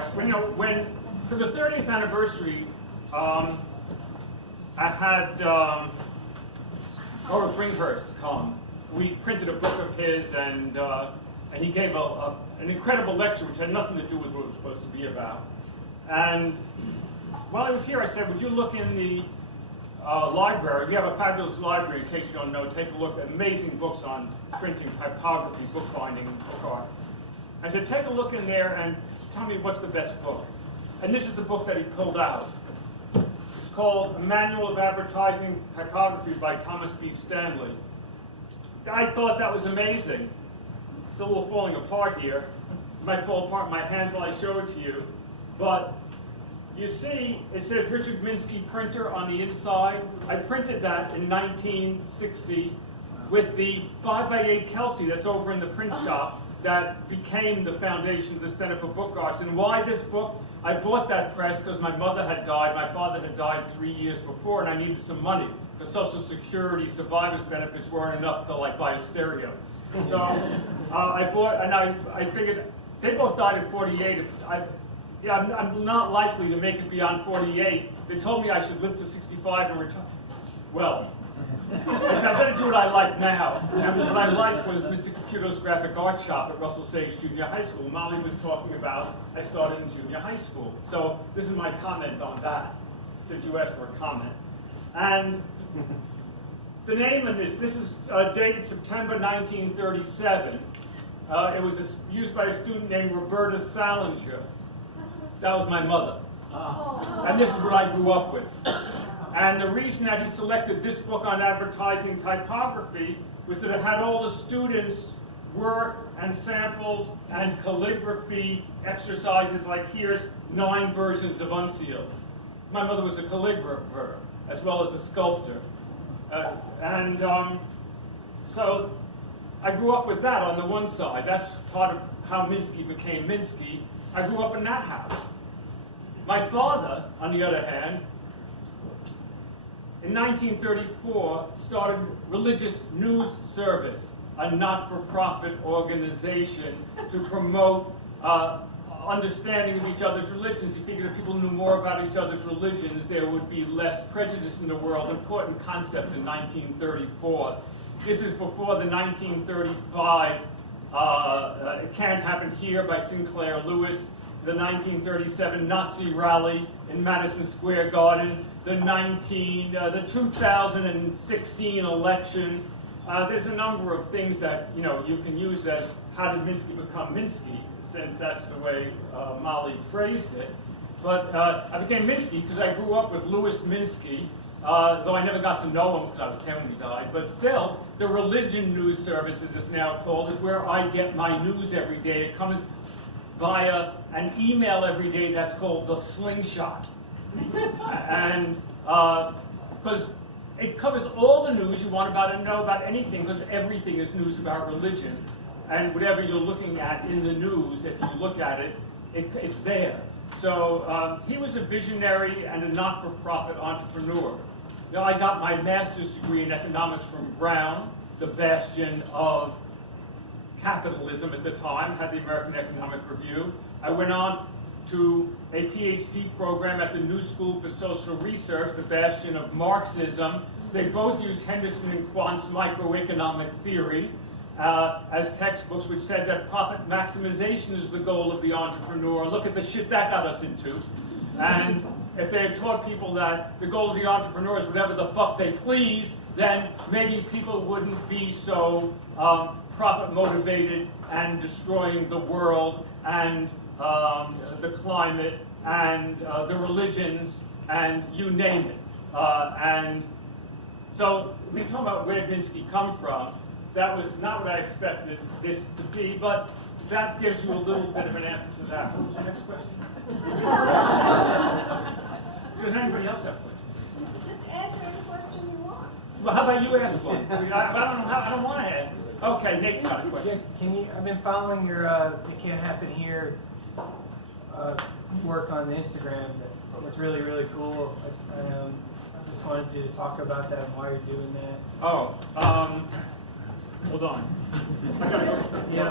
arts. When for the 30th anniversary, I had Robert Bringhurst come. We printed a book of his, and he gave an incredible lecture, which had nothing to do with what it was supposed to be about. And while I was here, I said, would you look in the library? We have a fabulous library, in case you don't know. Take a look at amazing books on printing, typography, bookbinding, book art. I said, take a look in there and tell me what's the best book. And this is the book that he pulled out. It's called A Manual of Advertising Typography by Thomas B. Stanley. I thought that was amazing. It's a little falling apart here. It might fall apart in my hand while I show it to you. But you see, it says Richard Minsky printer on the inside. I printed that in 1960 with the 5x8 Kelsey that's over in the print shop that became the foundation of the Center for Book Arts. And why this book? I bought that press because my mother had died. My father had died 3 years before, and I needed some money. The Social Security survivors benefits weren't enough to buy a stereo. So I bought, and I figured they both died at 48. I'm not likely to make it beyond 48. They told me I should live to 65 and retire. Well, I said, I better do what I like now. And what I liked was Mr. Computer's graphic art shop at Russell Sage Junior High School. Molly was talking about I started in junior high school. So this is my comment on that, since you asked for a comment. And the name of this is dated September 1937. It was used by a student named Roberta Salinger. That was my mother. And this is what I grew up with. And the reason that he selected this book on advertising typography was that it had all the students' work and samples and calligraphy exercises, like here's 9 versions of Unsealed. My mother was a calligrapher as well as a sculptor. So I grew up with that on the one side. That's part of how Minsky became Minsky. I grew up in that house. My father, on the other hand, in 1934, started Religious News Service, a not-for-profit organization to promote understanding of each other's religions. He figured if people knew more about each other's religions, there would be less prejudice in the world. Important concept in 1934. This is before the 1935 It Can't Happen Here by Sinclair Lewis, the 1937 Nazi rally in Madison Square Garden, the 2016 election. There's a number of things that you can use as how did Minsky become Minsky, since that's the way Molly phrased it. But I became Minsky because I grew up with Louis Minsky, though I never got to know him because I was 10 when he died. But still, the Religion News Service, as it's now called, is where I get my news every day. It comes via an email every day that's called the Slingshot. And because it covers all the news you want to know about anything, because everything is news about religion. And whatever you're looking at in the news, if you look at it, it's there. So he was a visionary and a not-for-profit entrepreneur. I got my master's degree in economics from Brown, the bastion of capitalism at the time, had the American Economic Review. I went on to a PhD program at the New School for Social Research, the bastion of Marxism. They both used Henderson and Quant's microeconomic theory as textbooks, which said that profit maximization is the goal of the entrepreneur. Look at the shit that got us into. And if they had taught people that the goal of the entrepreneur is whatever the fuck they please, then maybe people wouldn't be so profit motivated and destroying the world and the climate and the religions and you name it. And so we're talking about where Minsky come from. That was not what I expected this to be, but that gives you a little bit of an answer to that. What was your next question? Does anybody else have questions? Just answer any question you want. Well, how about you ask one? I don't want to ask. Okay, Nate's got a question. I've been following your It Can't Happen Here work on Instagram. It's really, really cool. I just wanted to talk about that and why you're doing that. Oh, hold on. I gotta go to something. Yeah.